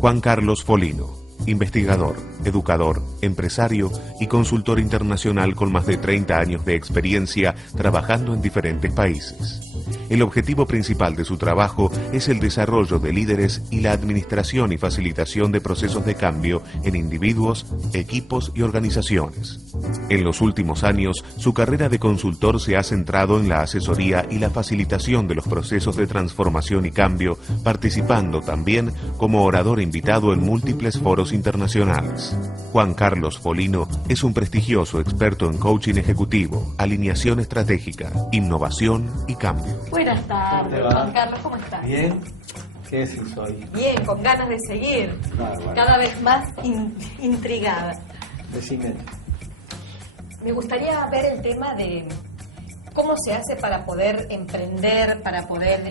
Juan Carlos Folino, investigador, educador, empresario y consultor internacional con más de 30 años de experiencia trabajando en diferentes países. El objetivo principal de su trabajo es el desarrollo de líderes y la administración y facilitación de procesos de cambio en individuos, equipos y organizaciones. En los últimos años, su carrera de consultor se ha centrado en la asesoría y la facilitación de los procesos de transformación y cambio, participando también como orador invitado en múltiples foros internacionales. Juan Carlos Folino es un prestigioso experto en coaching ejecutivo, alineación estratégica, innovación y cambio. Buenas tardes, Juan Carlos, ¿cómo estás? Bien, ¿qué decís hoy? Bien, con ganas de seguir, Bueno. cada vez más intrigada. Decime. Me gustaría ver el tema de cómo se hace para poder emprender, para poder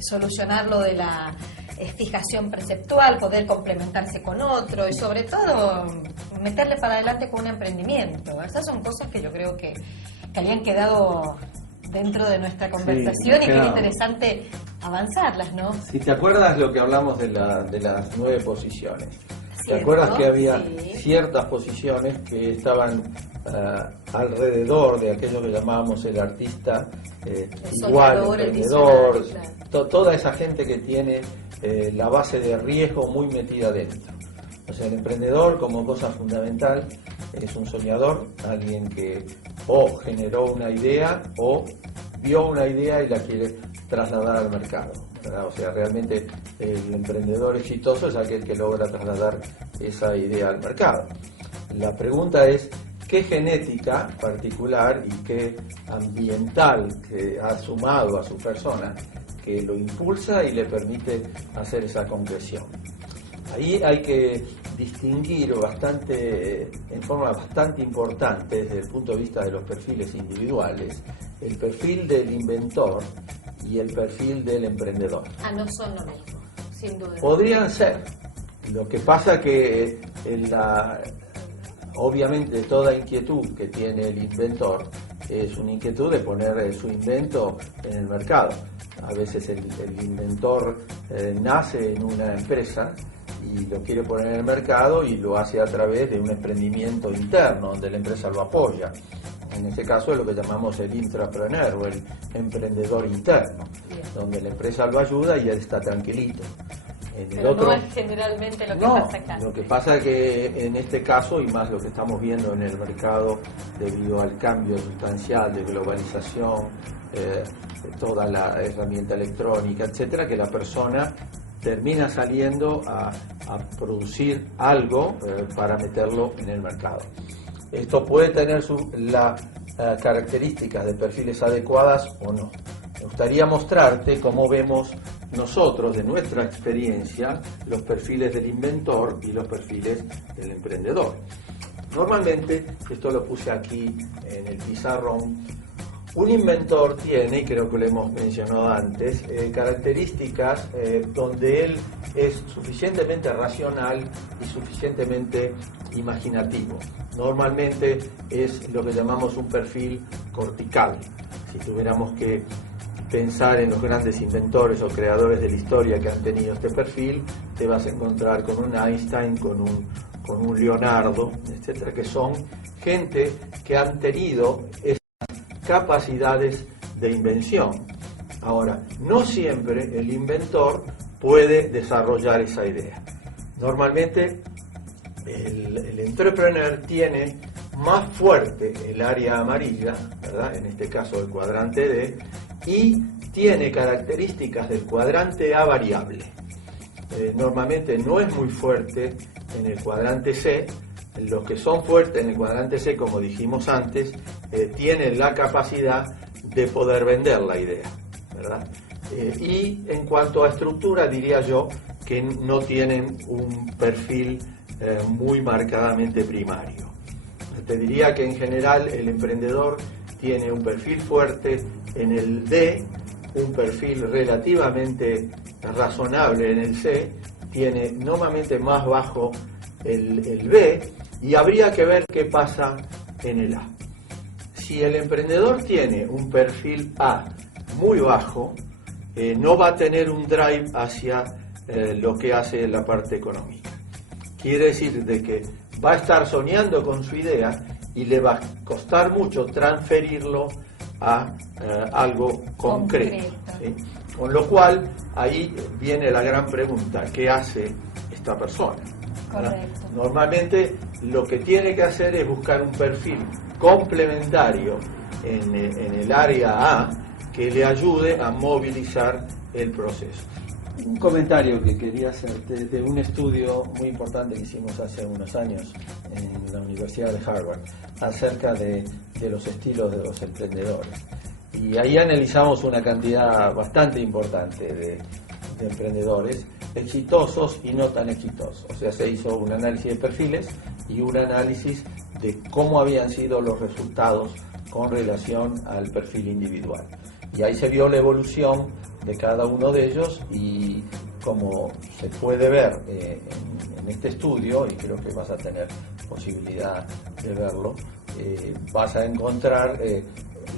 solucionar lo de la fijación perceptual, poder complementarse con otro y sobre todo meterle para adelante con un emprendimiento. Esas son cosas que yo creo que habían quedado dentro de nuestra conversación y que es interesante avanzarlas, ¿no? Si te acuerdas lo que hablamos de las 9 posiciones. ¿Te ¿Cierto? acuerdas que había Sí. ciertas posiciones que estaban alrededor de aquello que llamábamos el artista igual, soñador, el emprendedor, visionario, claro. toda esa gente que tiene la base de riesgo muy metida dentro? O sea, el emprendedor como cosa fundamental es un soñador, alguien que o generó una idea o vio una idea y la quiere trasladar al mercado, ¿verdad? O sea, realmente el emprendedor exitoso es aquel que logra trasladar esa idea al mercado. La pregunta es, ¿qué genética particular y qué ambiental que ha sumado a su persona que lo impulsa y le permite hacer esa concreción? Ahí hay que distinguir en forma bastante importante desde el punto de vista de los perfiles individuales el perfil del inventor y el perfil del emprendedor. No son lo mismo, sin duda. Podrían ser. Lo que pasa que obviamente toda inquietud que tiene el inventor es una inquietud de poner su invento en el mercado. A veces el inventor nace en una empresa y lo quiere poner en el mercado y lo hace a través de un emprendimiento interno donde la empresa lo apoya. En este caso es lo que llamamos el intrapreneur o el emprendedor interno, donde la empresa lo ayuda y él está tranquilito. Pero no es generalmente lo que pasa acá. Lo que pasa es que en este caso, y más lo que estamos viendo en el mercado debido al cambio sustancial de globalización, de toda la herramienta electrónica, etcétera, que la persona termina saliendo a producir algo para meterlo en el mercado. Esto puede tener las características de perfiles adecuadas o no. Me gustaría mostrarte cómo vemos nosotros, de nuestra experiencia, los perfiles del inventor y los perfiles del emprendedor. Normalmente, esto lo puse aquí en el pizarrón, un inventor tiene, y creo que lo hemos mencionado antes, características donde él es suficientemente racional y suficientemente imaginativo. Normalmente es lo que llamamos un perfil cortical. Si tuviéramos que pensar en los grandes inventores o creadores de la historia que han tenido este perfil, te vas a encontrar con un Einstein, con un Leonardo, etcétera, que son gente que han tenido capacidades de invención. Ahora, no siempre el inventor puede desarrollar esa idea. Normalmente el entrepreneur tiene más fuerte el área amarilla, ¿verdad? En este caso el cuadrante D, y tiene características del cuadrante A variable. Normalmente no es muy fuerte en el cuadrante C. Los que son fuertes en el cuadrante C, como dijimos antes, tienen la capacidad de poder vender la idea, ¿verdad? Y en cuanto a estructura, diría yo que no tienen un perfil muy marcadamente primario. Te diría que en general el emprendedor tiene un perfil fuerte en el D, un perfil relativamente razonable en el C, tiene normalmente más bajo el B, y habría que ver qué pasa en el A. Si el emprendedor tiene un perfil A muy bajo, no va a tener un drive hacia lo que hace la parte económica. Quiere decir de que va a estar soñando con su idea y le va a costar mucho transferirlo a algo concreto. ¿Sí? Con lo cual, ahí viene la gran pregunta, ¿qué hace esta persona? Correcto. Normalmente lo que tiene que hacer es buscar un perfil complementario en el área A que le ayude a movilizar el proceso. Un comentario que quería hacerte de un estudio muy importante que hicimos hace unos años en la Universidad de Harvard acerca de los estilos de los emprendedores. Y ahí analizamos una cantidad bastante importante de emprendedores exitosos y no tan exitosos. O sea, se hizo un análisis de perfiles y un análisis de cómo habían sido los resultados con relación al perfil individual. Y ahí se vio la evolución de cada uno de ellos y como se puede ver en este estudio, y creo que vas a tener posibilidad de verlo, vas a encontrar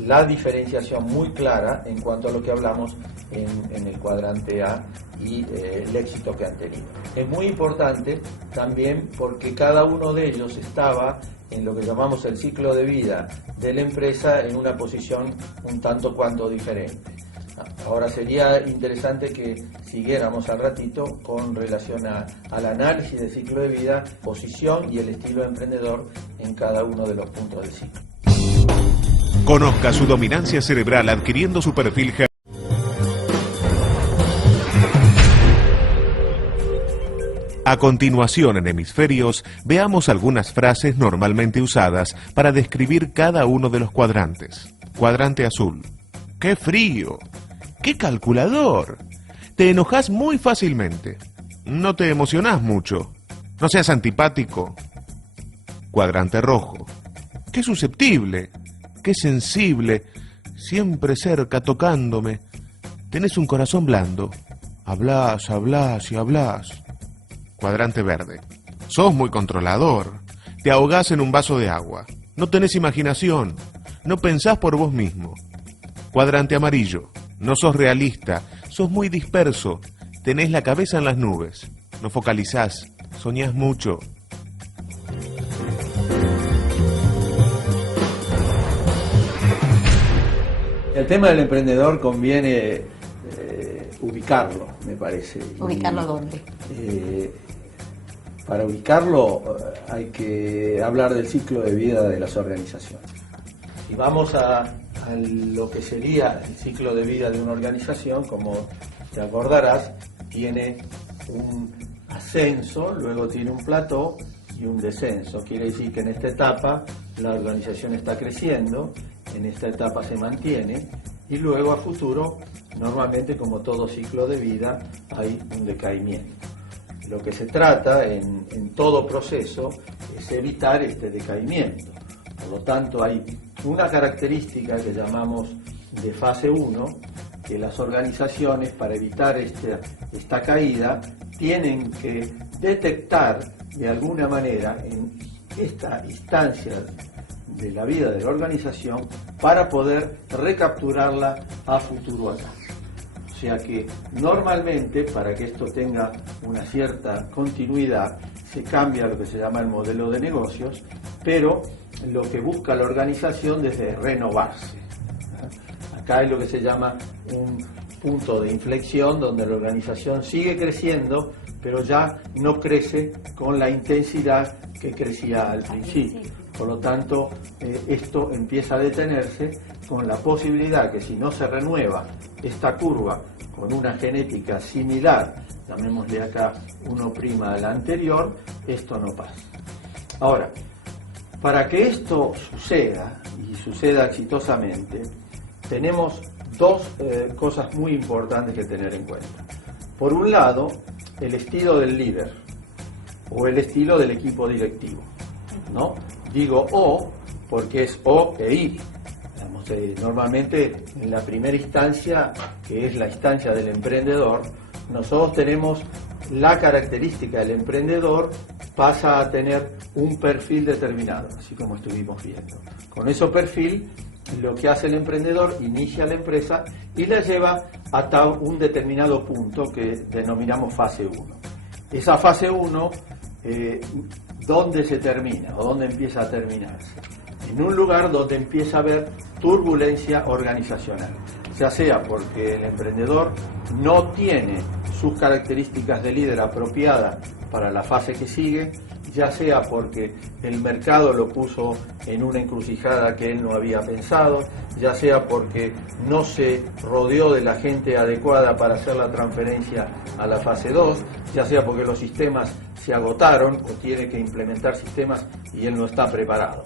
la diferenciación muy clara en cuanto a lo que hablamos en el cuadrante A y el éxito que han tenido. Es muy importante también porque cada uno de ellos estaba en lo que llamamos el ciclo de vida de la empresa en una posición un tanto cuanto diferente. Ahora sería interesante que siguiéramos al ratito con relación al análisis del ciclo de vida, posición y el estilo de emprendedor en cada uno de los puntos del ciclo. Conozca su dominancia cerebral adquiriendo su perfil. A continuación, en Hemisferios, veamos algunas frases normalmente usadas para describir cada uno de los cuadrantes. Cuadrante azul. ¡Qué frío! ¡Qué calculador! Te enojas muy fácilmente. No te emocionás mucho. No seas antipático. Cuadrante rojo. ¡Qué susceptible! ¡Qué sensible! Siempre cerca, tocándome. Tenés un corazón blando. Hablás, hablás y hablás. Cuadrante verde. Sos muy controlador. Te ahogás en un vaso de agua. No tenés imaginación. No pensás por vos mismo. Cuadrante amarillo. No sos realista. Sos muy disperso. Tenés la cabeza en las nubes. No focalizás. Soñás mucho. El tema del emprendedor conviene ubicarlo, me parece. ¿Ubicarlo dónde? Para ubicarlo hay que hablar del ciclo de vida de las organizaciones. Si vamos a lo que sería el ciclo de vida de una organización, como te acordarás, tiene un ascenso, luego tiene un plató y un descenso. Quiere decir que en esta etapa la organización está creciendo, en esta etapa se mantiene y luego a futuro, normalmente como todo ciclo de vida, hay un decaimiento. Lo que se trata en todo proceso es evitar este decaimiento. Por lo tanto, hay una característica que llamamos de fase 1, que las organizaciones, para evitar esta caída, tienen que detectar de alguna manera en esta instancia de la vida de la organización para poder recapturarla a futuro acá. O sea que normalmente, para que esto tenga una cierta continuidad, se cambia lo que se llama el modelo de negocios, pero lo que busca la organización es de renovarse. Acá es lo que se llama un punto de inflexión donde la organización sigue creciendo, pero ya no crece con la intensidad que crecía al principio. Por lo tanto, esto empieza a detenerse con la posibilidad que si no se renueva esta curva con una genética similar, llamémosle acá 1' a la anterior, esto no pasa. Ahora, para que esto suceda, y suceda exitosamente, tenemos dos cosas muy importantes que tener en cuenta. Por un lado, el estilo del líder, o el estilo del equipo directivo, ¿no? Digo O porque es O e I. Normalmente en la primera instancia, que es la instancia del emprendedor, nosotros tenemos la característica del emprendedor, pasa a tener un perfil determinado, así como estuvimos viendo. Con ese perfil lo que hace el emprendedor, inicia la empresa y la lleva hasta un determinado punto que denominamos fase 1. Esa fase 1, ¿dónde se termina o dónde empieza a terminarse? En un lugar donde empieza a haber turbulencia organizacional, ya sea porque el emprendedor no tiene sus características de líder apropiadas para la fase que sigue, ya sea porque el mercado lo puso en una encrucijada que él no había pensado, ya sea porque no se rodeó de la gente adecuada para hacer la transferencia a la fase 2, ya sea porque los sistemas se agotaron o tiene que implementar sistemas y él no está preparado.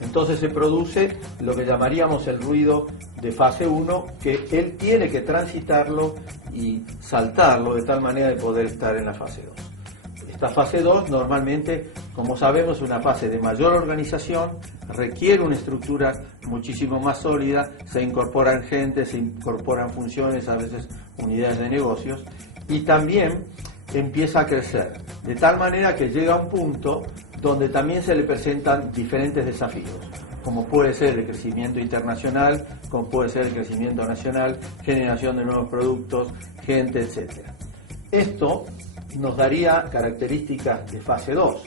Entonces se produce lo que llamaríamos el ruido de fase 1, que él tiene que transitarlo y saltarlo de tal manera de poder estar en la fase 2. Esta fase 2 normalmente, como sabemos, es una fase de mayor organización, requiere una estructura muchísimo más sólida, se incorporan gente, se incorporan funciones, a veces unidades de negocios, y también empieza a crecer, de tal manera que llega a un punto donde también se le presentan diferentes desafíos, como puede ser el crecimiento internacional, como puede ser el crecimiento nacional, generación de nuevos productos, gente, etc. Esto nos daría características de fase 2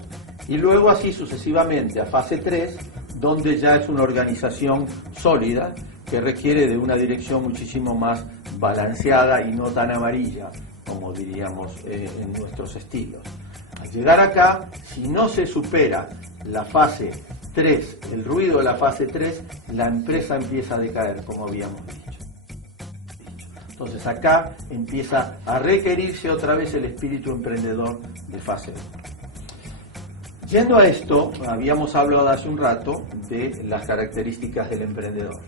y luego así sucesivamente a fase 3, donde ya es una organización sólida que requiere de una dirección muchísimo más balanceada y no tan amarilla, como diríamos en nuestros estilos. Al llegar acá, si no se supera la fase 3, el ruido de la fase 3, la empresa empieza a decaer, como habíamos dicho. Entonces acá empieza a requerirse otra vez el espíritu emprendedor de fase 1. Yendo a esto, habíamos hablado hace un rato de las características del emprendedor,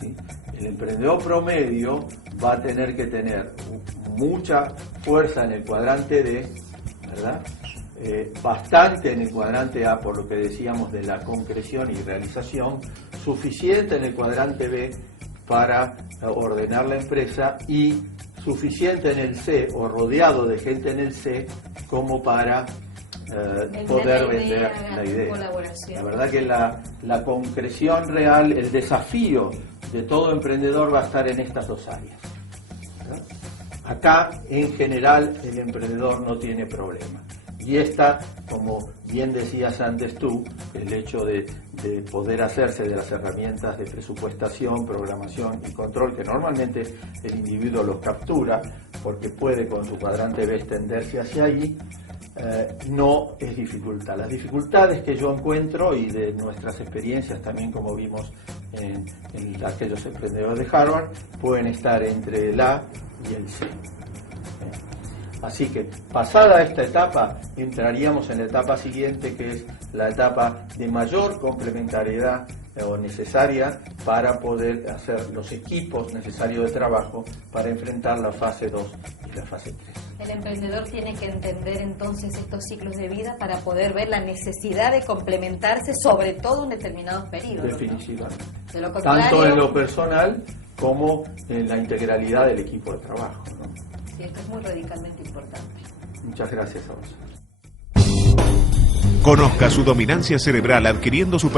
¿sí? El emprendedor promedio va a tener que tener mucha fuerza en el cuadrante D, ¿verdad? Bastante en el cuadrante A, por lo que decíamos de la concreción y realización, suficiente en el cuadrante B para ordenar la empresa y suficiente en el C o rodeado de gente en el C como para poder vender la idea. La verdad que la concreción real, el desafío de todo emprendedor va a estar en estas dos áreas, ¿verdad? Acá, en general, el emprendedor no tiene problema. Y esta, como bien decías antes tú, el hecho de poder hacerse de las herramientas de presupuestación, programación y control, que normalmente el individuo los captura, porque puede con su cuadrante B extenderse hacia ahí, no es dificultad. Las dificultades que yo encuentro, y de nuestras experiencias también como vimos en aquellos emprendedores de Harvard, pueden estar entre el A y el C. Así que, pasada esta etapa, entraríamos en la etapa siguiente, que es la etapa de mayor complementariedad o necesaria para poder hacer los equipos necesarios de trabajo para enfrentar la fase 2 y la fase 3. El emprendedor tiene que entender entonces estos ciclos de vida para poder ver la necesidad de complementarse, sobre todo en determinados periodos. Definitivamente. ¿No? De lo contrario, tanto en lo personal como en la integralidad del equipo de trabajo, ¿no? Sí, esto es muy radicalmente importante. Muchas gracias a vos. Conozca su dominancia cerebral adquiriendo su